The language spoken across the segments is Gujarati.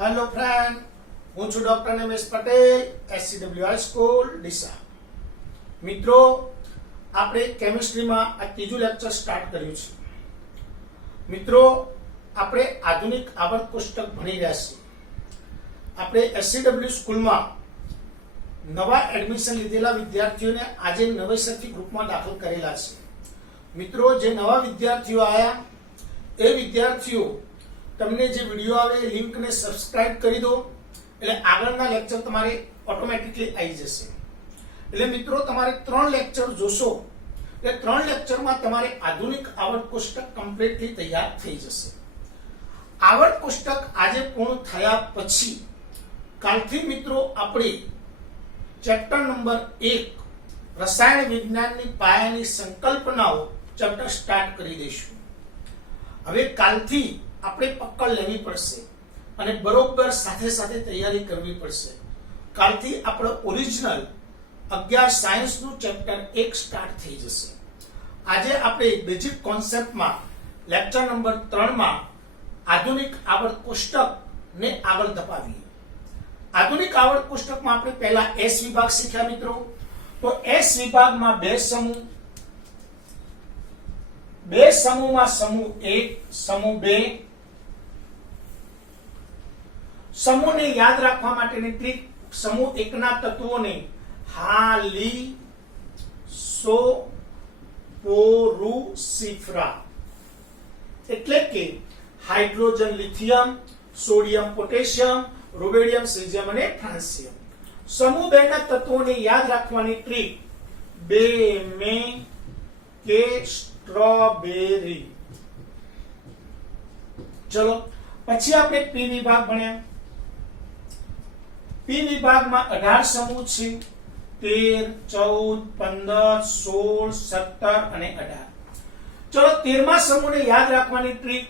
હેલો ફ્રેન્ડ, હું છું doctor Namesh Patel, SCWI school Deesa. મિત્રો, આપણે કેમિસ્ટ્રીમાં આ ત્રીજું લેક્ચર સ્ટાર્ટ કર્યું છે. મિત્રો, આપણે આધુનિક આવર્ત કોષ્ટક ભણી રહ્યા છીએ. આપણે SCW સ્કૂલમાં નવા એડમિશન લીધેલા વિદ્યાર્થીઓને આજે નવેસરથી ગ્રુપમાં દાખલ કરેલા છે. મિત્રો, જે નવા વિદ્યાર્થીઓ આવ્યા એ વિદ્યાર્થીઓ તમને જે વિડિયો આવે એ લિંકને સબસ્ક્રાઇબ કરી દો, એટલે આગળના લેક્ચર તમારે ઓટોમેટિકલી આવી જશે. એટલે મિત્રો, તમારે 3 લેક્ચર જોશો એટલે 3 લેક્ચરમાં તમારે આધુનિક આવર્ત કોષ્ટક કમ્પ્લીટલી તૈયાર થઈ જશે. આવર્ત કોષ્ટક આજે પૂર્ણ થયા પછી કાલથી મિત્રો આપણે ચેપ્ટર નંબર 1 રસાયણ વિજ્ઞાનની પાયાની સંકલ્પનાઓ ચેપ્ટર સ્ટાર્ટ કરી દઈશું. હવે કાલથી આપણે પકડ લેવી પડશે અને બરોબર સાથે સાથે તૈયારી કરવી પડશે. કાલથી આપણો ઓરિજિનલ 11 સાયન્સનું ચેપ્ટર 1 સ્ટાર્ટ થઈ જશે. આજે આપણે બેઝિક કોન્સેપ્ટમાં લેક્ચર નંબર 3 માં આધુનિક આવર્ત કોષ્ટકને આગળ ધપાવીએ. આધુનિક આવર્ત કોષ્ટકમાં આપણે પહેલા S વિભાગ શીખ્યા મિત્રો. તો S વિભાગમાં બે સમૂહમાં સમૂહ 1, સમૂહ 2. સમૂહને યાદ રાખવા માટેની ટ્રીક, સમૂહ 1 ના તત્વોને હાલિસોપોરુસિફરા એટલે કે hydrogen lithium, sodium potassium, rubidium caesium અને ફ્રાન્સિયમ. સમૂહ 2 ના તત્વોને યાદ રાખવાની ટ્રીક 2 મે કે સ્ટ્રોબેરી. ચલો પછી આપણે P વિભાગ ભણ્યા. P વિભાગમાં 18 સમૂહ છે, 13, 14, 15, 16, 17 અને 18. ચલો 13મા સમૂહને યાદ રાખવાની ટ્રીક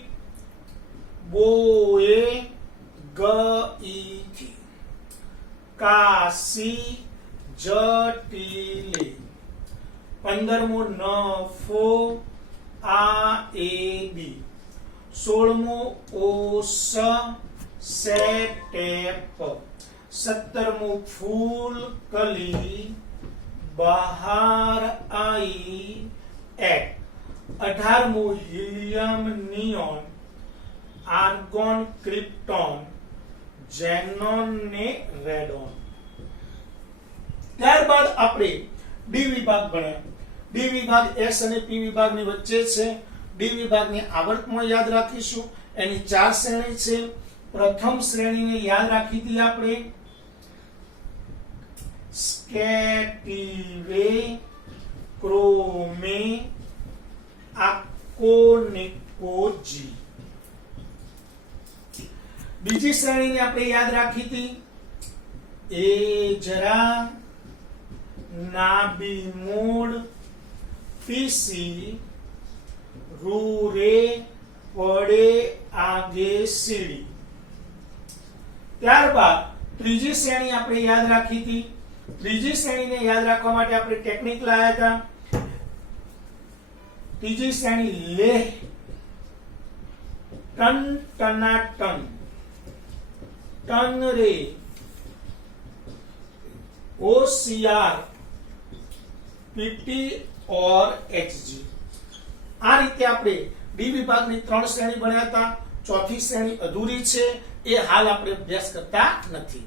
બોએ ગઈથી કાસી જટીલે. 15મો નફો આએબી. 16મો ઓસ સેટેપ. 17મો ફૂલ કલી બહાર આઈ એક. 18મો helium neon argon krypton xenon ને રેડોન. ત્યારબાદ આપણે ડી વિભાગ ભણ્યા. ડી વિભાગ S અને P વિભાગની વચ્ચે છે. ડી વિભાગની આવર્તમાં યાદ રાખીશું. એની 4 શ્રેણી છે. પ્રથમ શ્રેણીને યાદ રાખી હતી આપણે સ્કેટિવે, ક્રોમે, આકોનિકોજી. બીજી શ્રેણીને આપણે યાદ રાખી હતી એજરા, નાબીમોડ, પીસી, રૂરે, પડે, આગે, સીડી. ત્યારબાદ ત્રીજી શ્રેણી આપણે યાદ રાખી હતી. ત્રીજી શ્રેણીને યાદ રાખવા માટે આપણે ટેકનિક લાયા હતા. ત્રીજી શ્રેણી લેહ, ટન, ટનાટન, ટન રે, ઓસીઆર, પીટી ઓર એચજી. આ રીતે આપણે ડી વિભાગની 3 શ્રેણી ભણ્યા હતા. ચોથી શ્રેણી અધૂરી છે, એ હાલ આપણે અભ્યાસ કરતા નથી.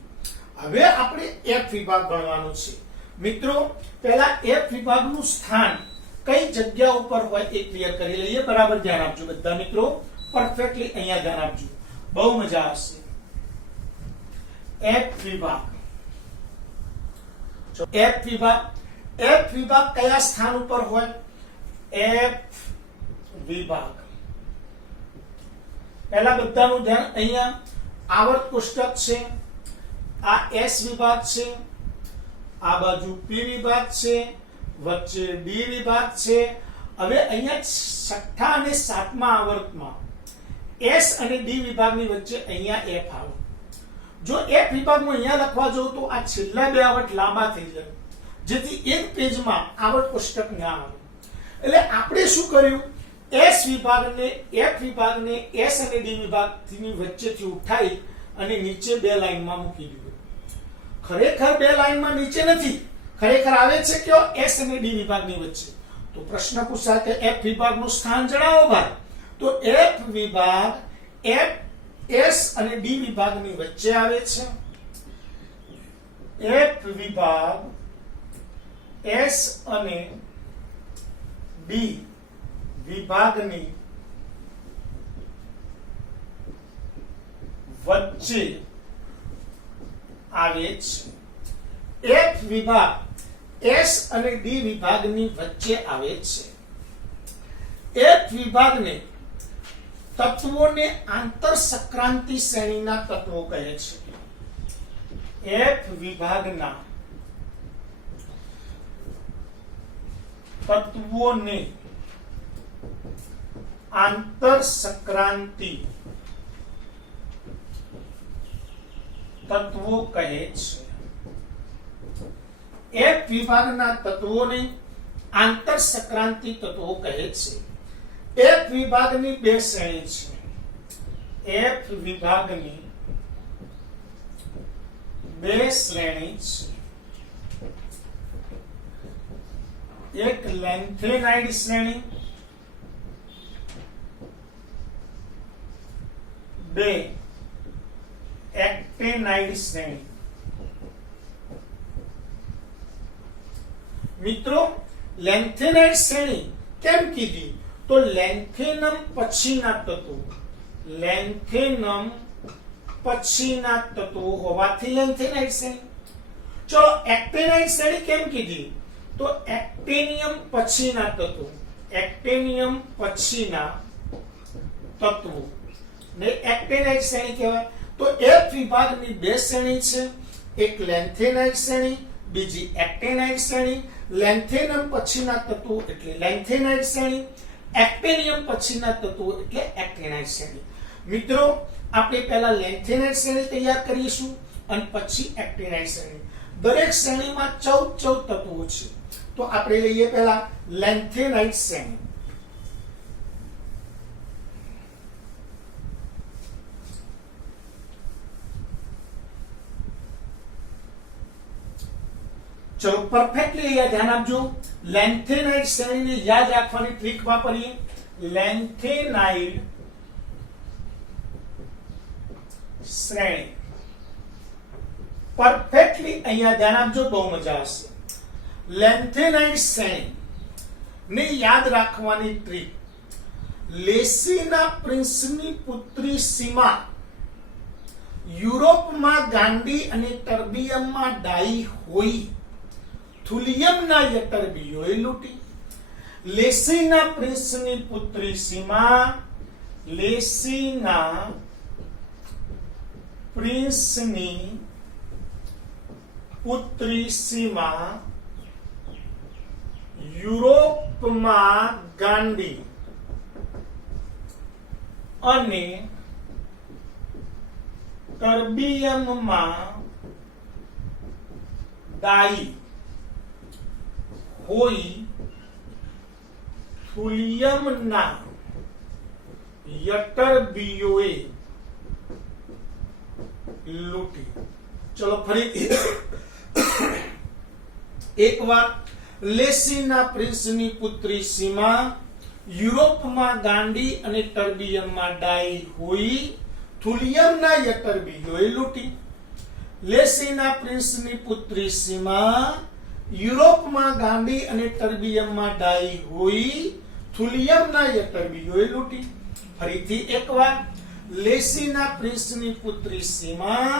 હવે આપણે F વિભાગ ભણવાનો છે. મિત્રો, પહેલા F વિભાગનું સ્થાન કઈ જગ્યા ઉપર હોય એ ક્લિયર કરી લઈએ. બરાબર ધ્યાન આપજો બધા મિત્રો, પરફેક્ટલી અહીંયા ધ્યાન આપજો, બહુ મજા આવશે. F વિભાગ. F વિભાગ કયા સ્થાન ઉપર હોય? F વિભાગ. પહેલા બધાનું ધ્યાન, અહીંયા આવર્ત કોષ્ટક છે, આ S વિભાગ છે, આ બાજુ P વિભાગ છે, વચ્ચે D વિભાગ છે. હવે અહીંયા 6થા અને 7મા આવર્તમાં S અને D વિભાગની વચ્ચે અહીંયા F આવે. જો F વિભાગમાં અહીંયા લખવા જાવ તો આ છેલ્લા 2 આવર્ત લાંબા થઈ જાય, જેથી એક પેજમાં આવર્ત કોષ્ટક ના આવે. એટલે આપણે શું કર્યું, S વિભાગને F વિભાગને S અને D વિભાગની વચ્ચેથી ઉઠાઈ અને નીચે બે લાઈનમાં મૂકી દીધું. ખરેખર બે લાઈનમાં નીચે નથી, ખરેખર આવે છે કયો S અને D વિભાગની વચ્ચે. તો પ્રશ્ન પૂછાય કે F વિભાગનું સ્થાન જણાવો ભાઈ. તો F વિભાગ S અને D વિભાગની વચ્ચે આવે છે. F વિભાગ S અને D વિભાગની વચ્ચે આવે છે. F વિભાગ S અને D વિભાગની વચ્ચે આવે છે. F વિભાગને તત્વોને આંતર સંક્રાંતિ શ્રેણીના તત્વો કહે છે. F વિભાગના તત્વોને આંતર સંક્રાંતિ તત્વો કહે છે. F વિભાગના તત્વોને આંતર સંક્રાંતિ તત્વો કહે છે. F વિભાગની બે શ્રેણી છે. F વિભાગની બે શ્રેણી છે. એક લેન્થેનાઇડ શ્રેણી, બે એક્ટેનાઇડ શ્રેણી. મિત્રો લેન્થેનાઇડ શ્રેણી કેમ કીધી? તો લેન્થેનમ પછીના તત્વો, લેન્થેનમ પછીના તત્વો હોવાથી લેન્થેનાઇડ શ્રેણી. ચલો એક્ટેનાઇડ શ્રેણી કેમ કીધી? તો એક્ટેનિયમ પછીના તત્વો, એક્ટેનિયમ પછીના તત્વો ને એક્ટેનાઇડ શ્રેણી કહેવાય. તો F વિભાગની બે શ્રેણી છે, એક લેન્થેનાઇડ શ્રેણી, બીજી એક્ટેનાઇડ શ્રેણી. લેન્થેનમ પછીના તત્વો એટલે લેન્થેનાઇડ શ્રેણી, એક્ટેનિયમ પછીના તત્વો એટલે એક્ટેનાઇડ શ્રેણી. મિત્રો આપણે પહેલા લેન્થેનાઇડ શ્રેણી તૈયાર કરીશું અને પછી એક્ટેનાઇડ શ્રેણી. દરેક શ્રેણીમાં 14 તત્વો છે. તો આપણે લઈએ પહેલા લેન્થેનાઇડ શ્રેણી. ચલો પરફેક્ટલી અહીંયા ધ્યાન આપજો. લેન્થેનાઇડ શ્રેણીને યાદ રાખવાની ટ્રીક વાપરીએ. લેન્થેનાઇડ શ્રેણી પરફેક્ટલી અહીંયા ધ્યાન આપજો, બહુ મજા આવશે. લેન્થેનાઇડ શ્રેણી ને યાદ રાખવાની ટ્રીક. લેસીના પ્રિન્સની પુત્રી સીમા યુરોપમાં ગાંડી અને ટર્બિયમમાં ડાઈ હોઈ થુલિયમના યટરબીઓએ લૂંટી. લેસીના પ્રિન્સની પુત્રી સીમા, લેસીના પ્રિન્સની પુત્રી સીમા યુરોપમાં ગાંડી અને ટર્બિયમમાં ડાઈ હોઈ થુલિયમના યટરબીઓએ લૂંટી. ચલો ફરીથી એકવાર. લેસીના પ્રિન્સની પુત્રી સીમા યુરોપમાં ગાંડી અને ટર્બિયમમાં ડાઈ હોઈ થુલિયમના યટરબીઓએ લૂંટી. લેસીના પ્રિન્સની પુત્રી સીમા યુરોપમાં ગાંડી અને ટર્બિયમમાં ડાઈ હોઈ થુલિયમના યટરબીઓએ લૂંટી. ફરીથી એકવાર. લેસીના પ્રિન્સની પુત્રી સીમા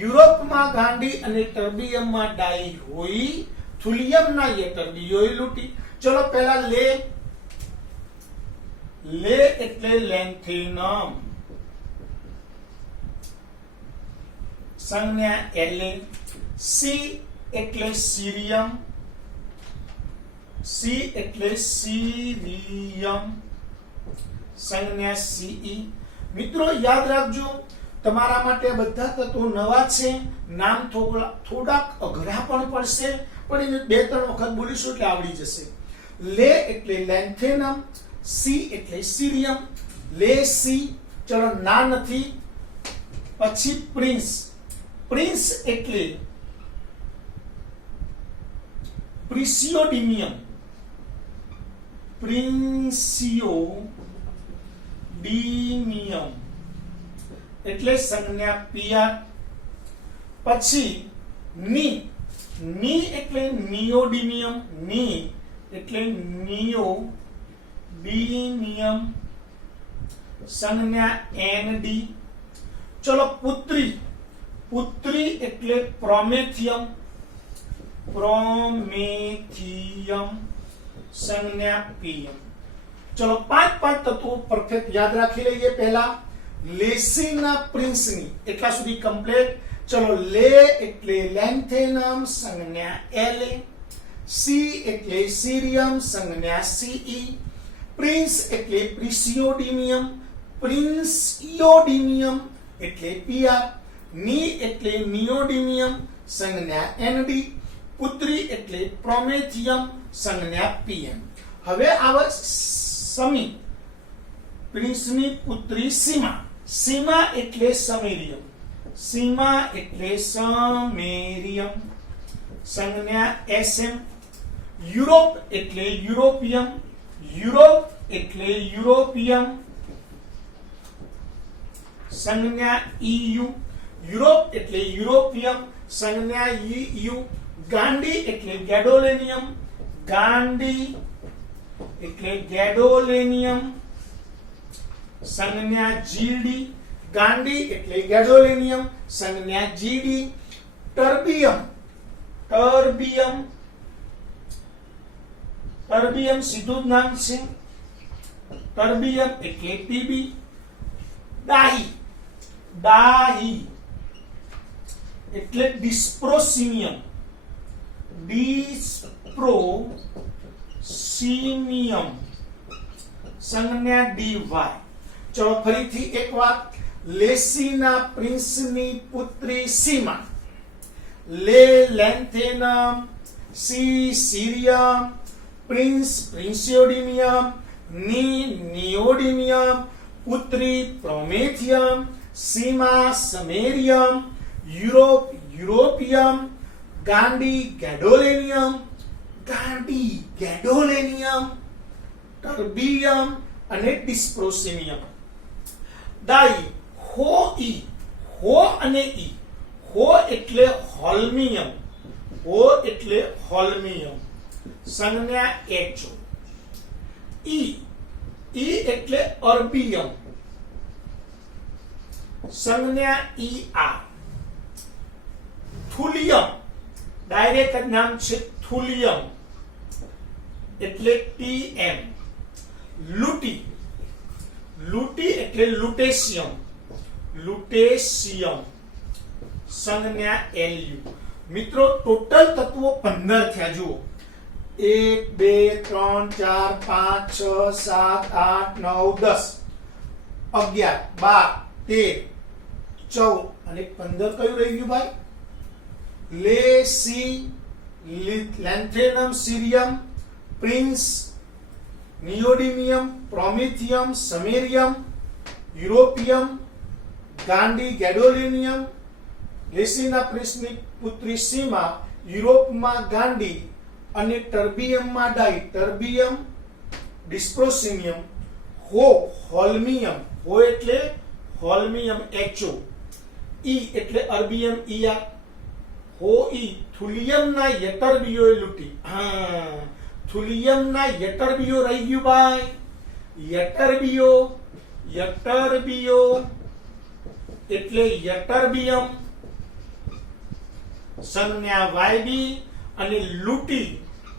યુરોપમાં ગાંડી અને ટર્બિયમમાં ડાઈ હોઈ થુલિયમના યટરબીઓએ લૂંટી. ચલો પહેલા લે. લે એટલે લેન્થેનમ, સંજ્ઞા La. સી એટલે સીરિયમ, સી એટલે સીરિયમ, સંજ્ઞા Ce. મિત્રો યાદ રાખજો, તમારા માટે બધા તત્વો નવા છે, નામ થોડાક અઘરા પણ પડશે, પણ એને 2-3 વખત બોલીશું એટલે આવડી જશે. લે એટલે લેન્થેનમ, સી એટલે સીરિયમ, લે સી. ચલો ના નથી પછી પ્રિન્સ. પ્રિન્સ એટલે પ્રિસિયોડિમિયમ. પ્રિન્સિયોડિમિયમ એટલે સંજ્ઞા પીઆર. પછી ની. ની એટલે નિયોડિમિયમ. ની એટલે નિયોડિમિયમ સંજ્ઞા એનડી. ચલો પુત્રી. પુત્રી એટલે પ્રોમેથિયમ. પ્રોમેથિયમ સંજ્ઞા પીએમ. ચલો 5 તત્વો પરફેક્ટ યાદ રાખી લઈએ. પહેલા લેસીના પ્રિન્સની. એટલા સુધી કમ્પ્લીટ. ચલો લે એટલે લેન્થેનમ સંજ્ઞા એલે. સી એટલે સિરિયમ સંજ્ઞા સીઈ. પ્રિન્સ એટલે પ્રિસિયોડિમિયમ. પ્રિન્સિયોડિમિયમ એટલે પીઆર. ની એટલે નિયોડિમિયમ સંજ્ઞા એનડી. પુત્રી એટલે પ્રોમેથિયમ સંજ્ઞા પીએમ. હવે આવે સમી. પ્રિન્સની પુત્રી સીમા. સીમા એટલે સમેરિયમ. સીમા એટલે સમેરિયમ સંજ્ઞા એસએમ. યુરોપ એટલે યુરોપિયમ. યુરોપ એટલે યુરોપિયમ સંજ્ઞા ઈયુ. યુરોપ એટલે યુરોપિયમ સંજ્ઞા ઈયુ. ગાંડી એટલે ગેડોલેનિયમ. ગાંડી એટલે ગેડોલેનિયમ સંજ્ઞા જીડી. ગાંડી એટલે ગેડોલેનિયમ સંજ્ઞા જીડી. ટર્બિયમ. ટર્બિયમ. ટર્બિયમ સીધું જ નામ છે. ટર્બિયમ એટલે ટીબી. ડાહી. ડાહી એટલે ડિસ્પ્રોસિમિયમ. ડિસ્પ્રોસિમિયમ સંજ્ઞા ડીવાય. ચલો ફરીથી એક વાત. લેસીના પ્રિન્સની પુત્રી સીમા. લે લેન્થેનમ. સી સિરિયમ. પ્રિન્સ પ્રિન્સિયોડિમિયમ. ની નિયોડિમિયમ. પુત્રી પ્રોમેથિયમ. સીમા સમેરિયમ. યુરોપ યુરોપિયમ. ગાંડી ગેડોલેનિયમ. ગાંડી ગેડોલેનિયમ. ટર્બિયમ અને ડિસ્પ્રોસિમિયમ. ડાઈ. હો ઈ. હો અને ઈ. હો એટલે હોલ્મિયમ. હો એટલે હોલ્મિયમ સંજ્ઞા એચો. ઈ. ઈ એટલે અર્બિયમ સંજ્ઞા ઈ આ. થુલિયમ. ડાયરેક્ટ જ નામ છે થુલિયમ એટલે ટીએમ. લુટી. લુટી એટલે લુટેશિયમ. લુટેશિયમ સંજ્ઞા એલયુ. મિત્રો ટોટલ તત્વો 15 થયા. જુઓ 1 2 3 4 5 6 7 8 9 10 11 12 13 14 અને 15 કયું રહી ગયું ભાઈ? લે સી લેન્થેનમ સિરિયમ પ્રિન્સ નિયોડિમિયમ પ્રોમિથિયમ સમેરિયમ યુરોપિયમ ગાંડી ગેડોલિનિયમ. લેસીના પ્રિન્સની પુત્રી સીમા. યુરોપમાં ગાંડી અને ટર્બિયમમાં ડાઈ. ટર્બિયમ ડિસ્પ્રોસિમિયમ. હો હોલ્મિયમ. હો એટલે હોલ્મિયમ એચઓ. ઈ એટલે અર્બિયમ ઈઆર. હો ઈ થુલિયમના યટર્બિયો લૂટી. હા થુલિયમના યટર્બિયો રહી ગયું ભાઈ. યટર્બિયો. યટર્બિયો એટલે યટર્બિયમ સંજ્ઞા વાયબી. અને લૂટી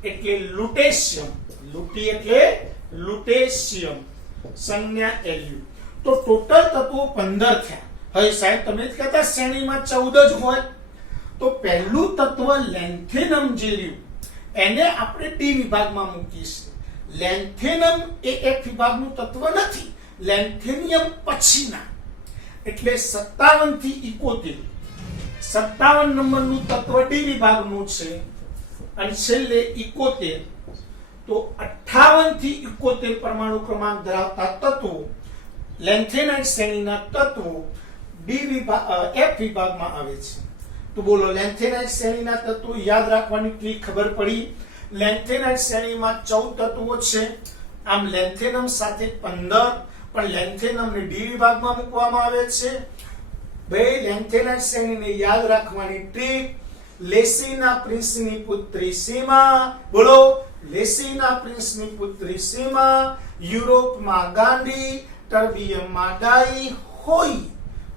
એટલે લુટેશિયમ. લૂટી એટલે લુટેશિયમ સંજ્ઞા એલ્યુ. તો ટોટલ તત્વો 15 થયા. હવે સાહેબ તમે જ કહેતા શ્રેણીમાં 14 જ હોય. તો પહેલું તત્વ લેન્થેનમ જે રહ્યું એને આપણે ડી વિભાગમાં મૂકીશું. લેન્થેનમ એ એક વિભાગનું તત્વ નથી. લેન્થેનિયમ પછીના એટલે 57 થી 71. 57 નંબરનું તત્વ ડી વિભાગનું છે અને છેલ્લે 71. તો 58 થી 71 પરમાણુ ક્રમાંક ધરાવતા તત્વો લેન્થેનાઇટ શ્રેણીના તત્વો એફ વિભાગમાં આવે છે. તો બોલો લેન્થેનાઇટ શ્રેણીના તત્વો યાદ રાખવાની ટ્રીક ખબર પડી. લેન્થેનાઇટ શ્રેણીમાં 14 તત્વો છે. આમ લેન્થેનમ સાથે 15, પણ લેન્થેનમને ડી વિભાગમાં મૂકવામાં આવે છે. બે લેન્થેનાઇટ શ્રેણીને યાદ રાખવાની ટ્રીક. લેસીના પ્રિન્સની પુત્રી સીમા, બોલો લેસીના પ્રિન્સની પુત્રી સીમા, યુરોપમાં ગાંધી, ટર્બિયમમાં ડાઈ હોય,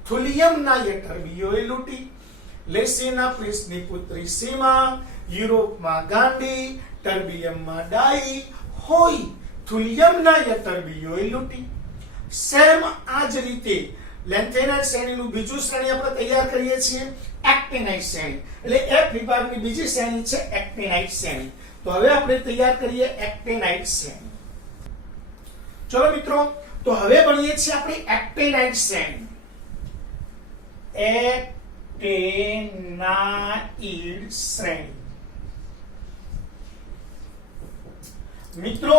થુલિયમના એ ટર્બિયોએ લૂંટી. લેસીના પ્રિન્સની પુત્રી સીમા, યુરોપમાં ગાંધી, ટર્બિયમમાં ડાઈ હોય, થુલિયમના એ ટર્બિયોએ લૂંટી. સેમ આ જ રીતે લેન્થેનાઇટ શ્રેણીનું બીજું શ્રેણી આપણે તૈયાર કરીએ છીએ, એક્ટિનાઇટ શ્રેણી. એટલે એફ વિભાગની બીજી શ્રેણી છે એક્ટિનાઇટ શ્રેણી. તો હવે આપણે તૈયાર કરીએ એક્ટિનાઇટ શ્રેણી. ચલો મિત્રો, તો હવે ભણીએ છીએ આપણે એક્ટિનાઇટ શ્રેણી. એક્ટિનાઇડ શ્રેણી. મિત્રો,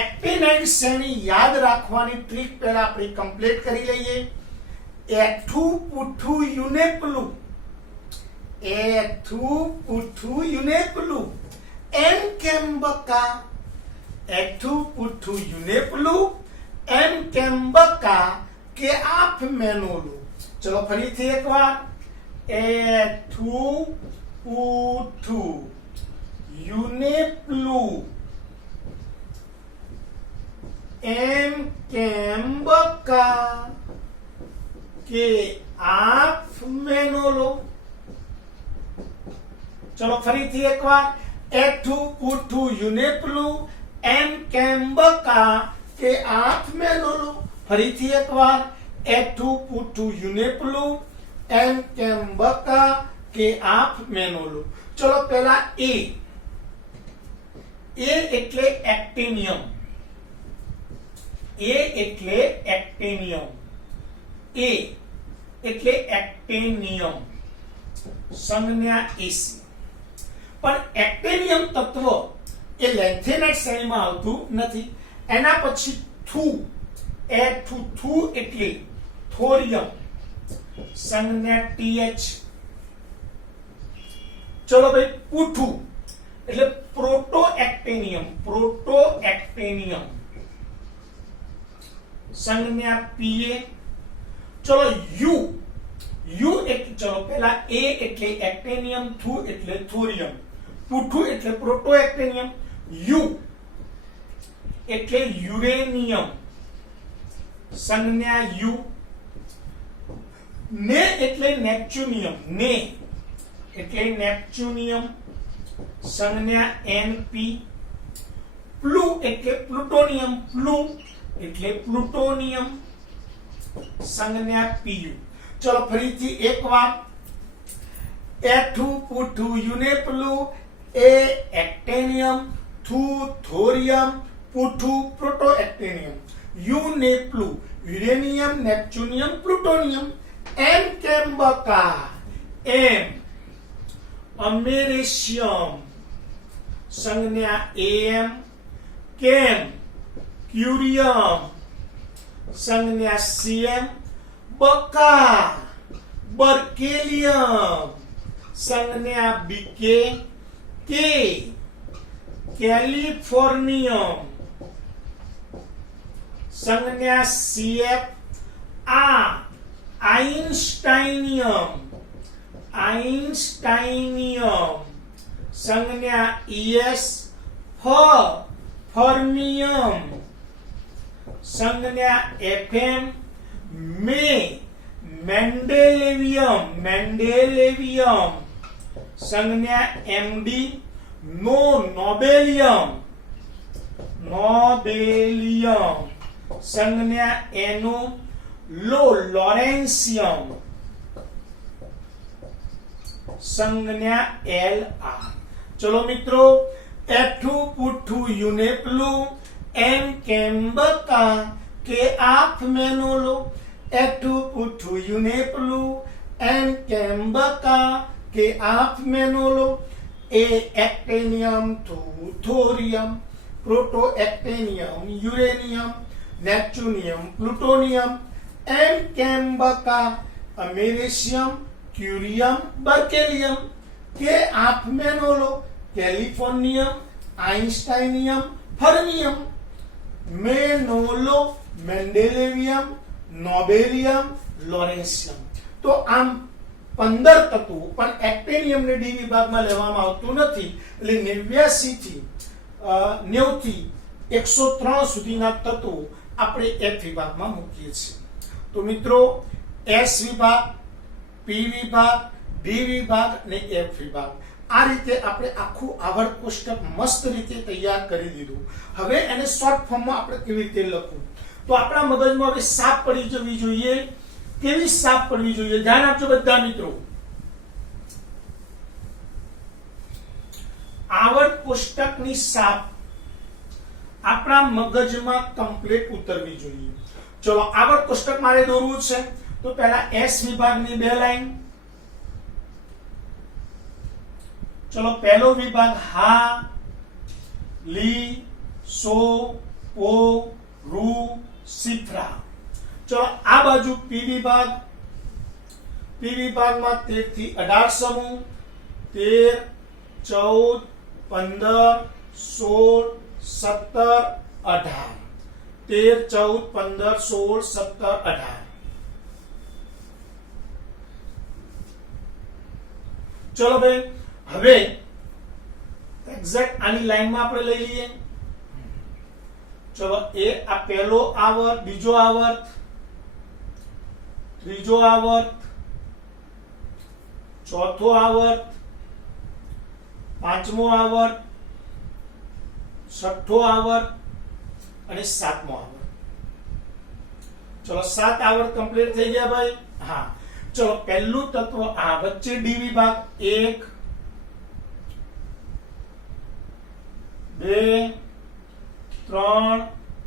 એક્ટિનાઇડ શ્રેણી યાદ રાખવાની ટ્રીક પહેલા આપણે કમ્પ્લીટ કરી લઈએ. એઠું પૂઠું યુનેપલું, એઠું પૂઠું યુનેપલું, એમ કેમ બકા, એઠું પૂઠું યુનેપલું, એમ કેમ બકા, કે આપ મેનોલું. ચલો ફરીથી એકવાર. એઠું પૂઠું યુનેપલું, એમ કેમ બકા, કે આપ મેનોલો. ચલો ફરીથી એકવાર. એઠું પૂઠું યુનેપલું, એમ કેમ બકા, કે આપ મેનોલો. ફરીથી એકવાર. એઠું પૂઠું યુનેપલું, એમ કેમ બકા, કે આપ મેનોલો. ચલો પહેલા એ એટલે એક્ટિનિયમ. એ એટલે એક્ટિનિયમ. એ એટલે એક્ટિનિયમ, સંજ્ઞા એસી. પણ એક્ટિનિયમ તત્વ એ લેન્થેનાઇટ શ્રેણીમાં આવતું નથી. એના પછી થુ, થુ એટલે થોરિયમ, સંજ્ઞા ટીએચ. ચલો ભાઈ, પૂઠું એટલે પ્રોટો એક્ટિનિયમ, પ્રોટો એક્ટિનિયમ, સંજ્ઞા પીએ. ચલો યુ એટલે, ચલો પહેલા એ એટલે એક્ટિનિયમ, થુ એટલે થોરિયમ, પૂઠું એટલે પ્રોટો એક્ટિનિયમ, યુ એટલે યુરેનિયમ, સંજ્ઞા યુ. ને એટલે નેપ્ચ્યુનિયમ, ને એટલે નેપ્ચ્યુનિયમ, સંજ્ઞા એનપી. પ્લુ એટલે પ્લુટોનિયમ, પ્લુ એટલે પ્લુટોનિયમ, સંજ્ઞા પીયુ. ચલો ફરીથી એકવાર. એઠું પૂઠું યુનેપલું, એ એક્ટિનિયમ, થુ થોરિયમ, પૂઠું પ્રોટો એક્ટિનિયમ, યુનેપલું યુરેનિયમ, નેપ્ચ્યુનિયમ, પ્લુટોનિયમ, એમ કેમ બકા, એમ અમેરિશિયમ, સંજ્ઞા એમ, કેમ ક્યુરિયમ, સંજ્ઞા સીએમ, બકા બર્કેલિયમ, સંજ્ञा बीके, के कैलिफोर्नियम, संज्ञा सीएफ, आइंस्टाइनियम, आइंस्टाइनियम, संज्ञा ईएस, फर्मियम, संज्ञा एफएम, में मेंडेलेवियम, मेंडेलेवियम, संज्ञा एमडी, नोबेलियम, नोबेलियम, संज्ञा एनो, लॉरेंसियम, संज्ञा एल आर। चलो मित्रों, एठू पुठू यूनेप्लू, एम केम्बका, के आप मेनोलो, एठू पुठू यूनेप्लू, एम केम्बका, के आप मेनोलो, ए actinium, thorium, protactinium, uranium, neptunium, plutonium, एम केम्बका, अमेरिशियम, क्यूरियम, बर्केलियम के आप में नो लो कैलिफोर्नियम, आइंस्टाइनियम, फर्मियम में नो लो मेंडेलियम, नोबेलियम, लोरेंशियम। तो आम 15 तत्वो पण एक्टिनियम ने डी विभागમાં લેવામાં આવતું નથી એટલે 89 થી 90 થી 103 સુધીના તત્વો આપણે એફ વિભાગમાં મૂકીએ છીએ। તો મિત્રો એસ વિભાગ, પી વિભાગ, ડી વિભાગ અને એફ વિભાગ આ રીતે આપણે આખું આવર્ત કોષ્ટક મસ્ત રીતે તૈયાર કરી દીધું। હવે એને શોર્ટ ફોર્મમાં આપણે કેવી રીતે લખવું, તો આપણા મગજમાં હવે સાપ પડી જવી જોઈએ। કેવી સાપ પડવી જોઈએ, ધ્યાન આપજો બધા મિત્રો। આવર્ત કોષ્ટકની સાપ આપણા મગજમાં કમ્પ્લીટ ઉતરવી જોઈએ। ચલો આવર્ત કોષ્ટક મારે દોરવું છે તો પહેલા એસ વિભાગની બે લાઈન। ચલો પહેલો વિભાગ હા, લી, સો, પો, રૂ, સિફ્રા। चलो आ बाजू पी विभाग, पी विभाग में 13 થી 18 समूह 13, 14, 15, 16, 17, 18 13, 14, 15, 16, 17, 18। चलो भाई હવે એક્ઝેક્ટ આની લાઈનમાં આપણે લઈ લઈએ। चलो ए आ पहलो आवર્ત, બીજો આવર્ત, ત્રીજો આવર્ત, ચોથો આવર્ત, પાંચમો આવર્ત, છઠ્ઠો આવર્ત અને સાતમો આવર્ત। ચલો 7 આવર્ત कंप्लीट થઈ ગયા ભાઈ। હા ચલો પહેલું તત્વ આ વચ્ચે ડી વિભાગ 1 2 3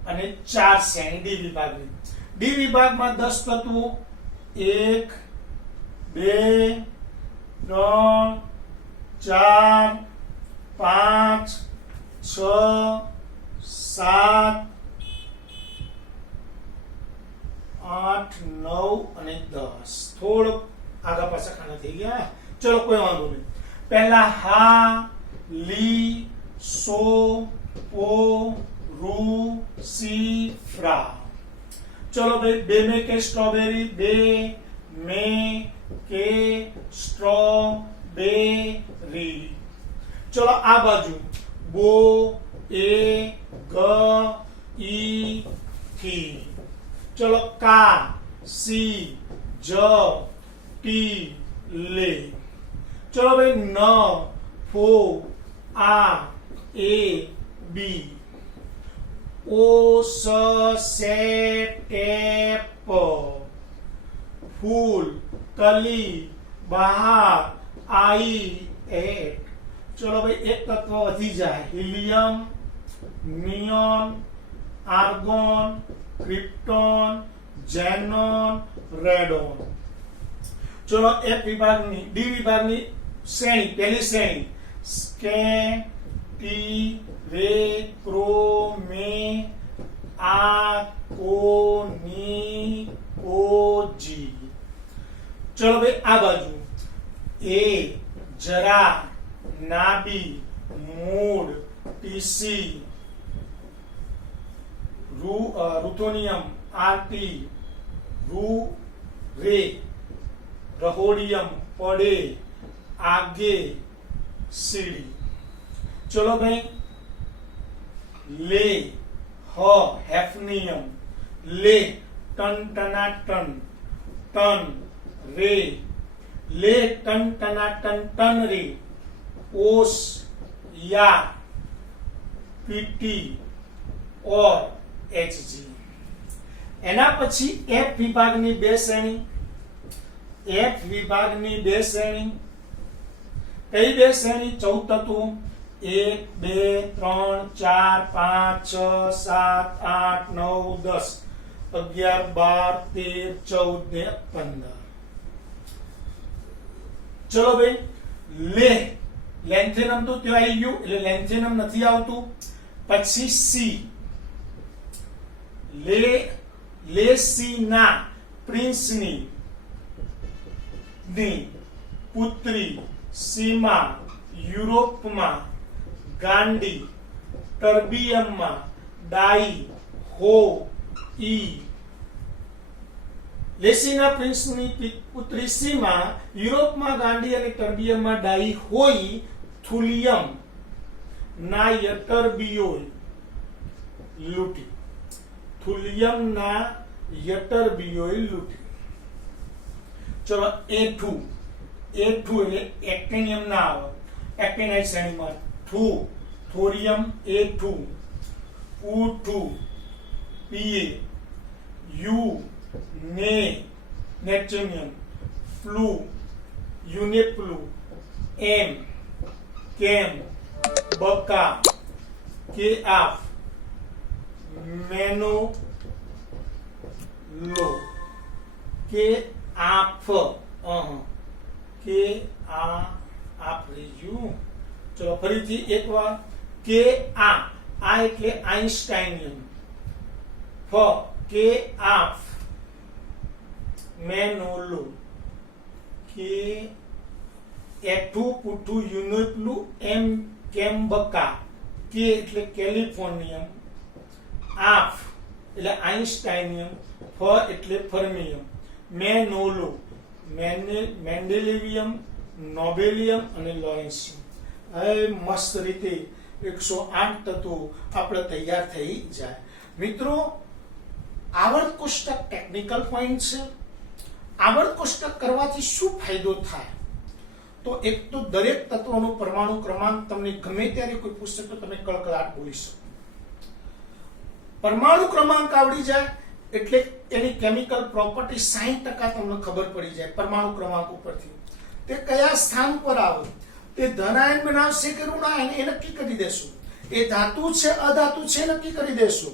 અને 4 શ્રેણી ડી વિભાગની। ડી વિભાગમાં 10 તત્વો 1 2 3 4 5 6 7 8 9 અને 10 થોડો આગા પાછા ખાના થઈ ગયા। ચલો કોઈ વાંધો નહીં। પહેલા હા, લી, સો, પો, रू, सी, फ्रा। चलो भाई बे में के स्ट्रॉबेरी, बे में के स्ट्रॉबेरी। चलो आ बाजू बो, ए, ग, ई, थी। चलो का, सी, ज, टी, ले। चलो भाई न, फो, आ, ए, बी। ओ, स, से, टेप, फूल, कली, बहार, आई, एट। चलो भाई एक तत्व वधी जाए, helium, neon, argon, krypton, xenon, radon. चलो एफ विभागनी, डी विभागनी श्रेणी, पहली श्रेणी स्के, वे, क्रो, मे, आ, को, नी, को, जी। चलो भाई आ बाजू ए, जरा, नाबी, मूड, टीसी, रुथोनियम, आरटी, रू, रे, रहोडियम, पड़े, आगे, सीढ़ी। चलो भाई ले, ह, हेफनियम, ले, टन टना टन, टन, रे, ले, टन टना टन, टन रे, ओस, या, पीटी और एचजी। एना पछी एफ विभागनी बे श्रेणी, एफ विभागनी बे श्रेणी, कई बे श्रेणी 14 तत्वों 1 2 3 4 5 6 7 8 9 10 11 12 13 14 15। चलो भाई ले, लेंथेनम तो त्यो आई गયું એટલે લેન્થેનમ નથી આવતું। પછી સી, લેસીના, પ્રિન્સની, ની પુત્રી સીમા યુરોપમાં ગાંડી ટર્બિયમમાં ડાઈ હો ઈ લેસીના પ્રિન્સની પુત્રી સીમા યુરોપમાં ગાંડી અને ટર્બિયમમાં ડાઈ હોઈ થુલિયમ ના યટરબિયોય લૂંટી. થુલિયમ ના યટરબિયોય લૂંટી. ચલો A2 એટલે એક્ટિનિયમ ના આવે, એક્ટિનાઇટ શ્રેણીમાં થુ થોરિયમ A2 U2 Pa U ને નેપ્ચ્યુનિયમ ફ્લુ યુનેપ્લુ એમ કેમ બકા કે આફ મેનો લો કે આફ કે આફ રીજુ. ચલો ફરીથી એકવાર કે આ એટલે આઇન્સ્ટાઇનિયમ ફ કે આફ મેનોલો કે એઠું પુઠું યુનેપ્લુ એમ કેમ્બકા કે એટલે કેલિફોર્નિયમ આફ એટલે આઇન્સ્ટાઇનિયમ ફ એટલે ફર્મિયમ મેનોલો મેન્ડેલિવિયમ નોબેલિયમ અને લોરેન્સિયમ. હવે મસ્ત રીતે 108 તત્વો આપણે તૈયાર થઈ જાય. મિત્રો આવર્ત કોષ્ટક ટેકનિકલ પોઈન્ટ છે. આવર્ત કોષ્ટક કરવાથી શું ફાયદો થાય? તો એક તો દરેક તત્વનો પરમાણુ ક્રમાંક તમને ગમે ત્યારે કોઈ પૂછે તો તમે કળકળાટ બોલી શકો. પરમાણુ ક્રમાંક આવડી જાય એટલે એની કેમિકલ પ્રોપર્ટી 60% તમને ખબર પડી જાય પરમાણુ ક્રમાંક ઉપરથી. તે કયા સ્થાન પર આવે, તે ધન આયન બનાવશે કે ઋણ આયન એ નક્કી કરી દેશું. એ ધાતુ છે અધાતુ છે નક્કી કરી દેશું.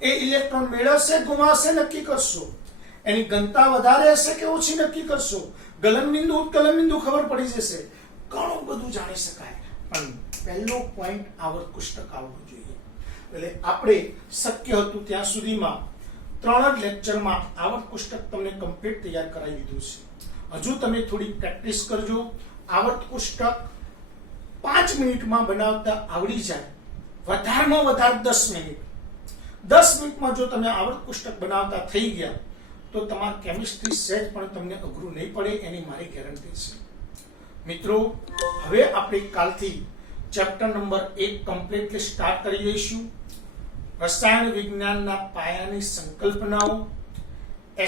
એ ઇલેક્ટ્રોન મેળવશે ગુમાવશે નક્કી કરશો. એની ઘનતા વધારે હશે કે ઓછી નક્કી કરશો. ગલન બિંદુ ઉત્કલન બિંદુ ખબર પડી જશે. ઘણું બધું જાણી શકાય. પણ પહેલો પોઈન્ટ આવર્ત કોષ્ટક આવવું જોઈએ. એટલે આપણે શક્ય હતું ત્યાં સુધીમાં 3 જ લેક્ચરમાં આવર્ત કોષ્ટક તમને કમ્પ્લીટ તૈયાર કરાવી દીધું છે. હજુ તમે થોડી પ્રેક્ટિસ કરજો. આવર્ત કોષ્ટક 5 મિનિટમાં બનાવતા આવડી જાય. વધારેમાં વધારે 10 મિનિટ. 10 મિનિટમાં જો તમે આવર્ત કોષ્ટક બનાવતા થઈ ગયા તો તમારી કેમિસ્ટ્રી સહેજ પણ તમને અઘરું નહીં પડે એની મારી ગેરંટી છે. મિત્રો હવે આપણે કાલથી ચેપ્ટર નંબર 1 કમ્પ્લીટલી સ્ટાર્ટ કરી દઈશું. રસાયણ વિજ્ઞાનના પાયાની સંકલ્પનાઓ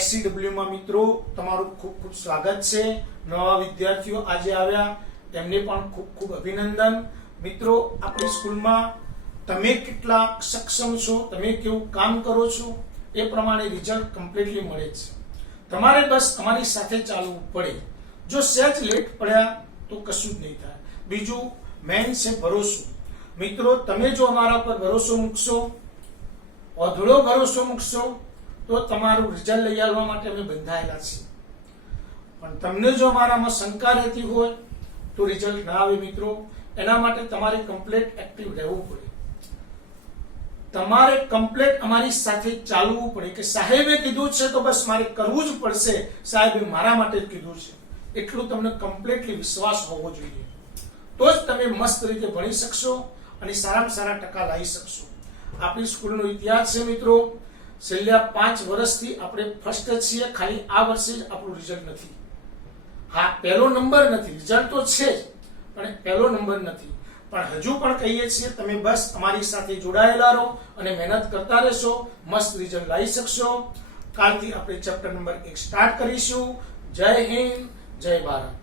SCW માં મિત્રો તમારું ખૂબ ખૂબ સ્વાગત છે. નવા વિદ્યાર્થીઓ આજે આવ્યા તેમને પણ ખૂબ ખૂબ અભિનંદન. મિત્રો આપણી સ્કૂલમાં તમે કેટલા સક્ષમ છો, તમે કેવું કામ કરો છો એ પ્રમાણે રિઝલ્ટ કમ્પ્લીટલી મળે છે. તમારે બસ અમારી સાથે ચાલવું પડે. જો સહેજ લેટ પડ્યા તો કશું જ નહીં થાય. બીજું મેન છે ભરોસો. મિત્રો તમે જો અમારા પર ભરોસો મૂકશો, અધૂરો ભરોસો મૂકશો તો તમારું રિઝલ્ટ લઈ આવવા માટે અમે બંધાયેલા છીએ. પણ તમને જો અમારામાં શંકા રહેતી હોય તો રિઝલ્ટ ના આવે. મિત્રો એના માટે તમારે કમ્પ્લીટ એક્ટિવ રહેવું પડે. તમારે કમ્પ્લીટ અમારી સાથે ચાલવું પડે કે સાહેબે કીધું છે તો બસ મારે કરવું જ પડશે. સાહેબે મારા માટે જ કીધું છે એટલું તમને કમ્પ્લીટલી વિશ્વાસ હોવો જોઈએ. તો જ તમે મસ્ત રીતે ભણી શકશો અને સારામાં સારા ટકા લાવી શકશો. આપણી સ્કૂલનો ઇતિહાસ છે મિત્રો, છેલ્લા 5 વર્ષથી આપણે ફર્સ્ટ જ છીએ. ખાલી આ વર્ષે જ આપણું રિઝલ્ટ નથી. હા, પહેલો નંબર નથી, રિઝલ્ટ તો છે જ પણ પહેલો નંબર નથી. પણ હજુ પણ કહીએ છીએ તમે બસ અમારી સાથે જોડાયેલા રહો અને મહેનત કરતા રહેશો, મસ્ત રિઝલ્ટ લાવી શકશો. કાલથી આપણે ચેપ્ટર નંબર 1 સ્ટાર્ટ કરીશું. જય હિન્દ, જય ભારત.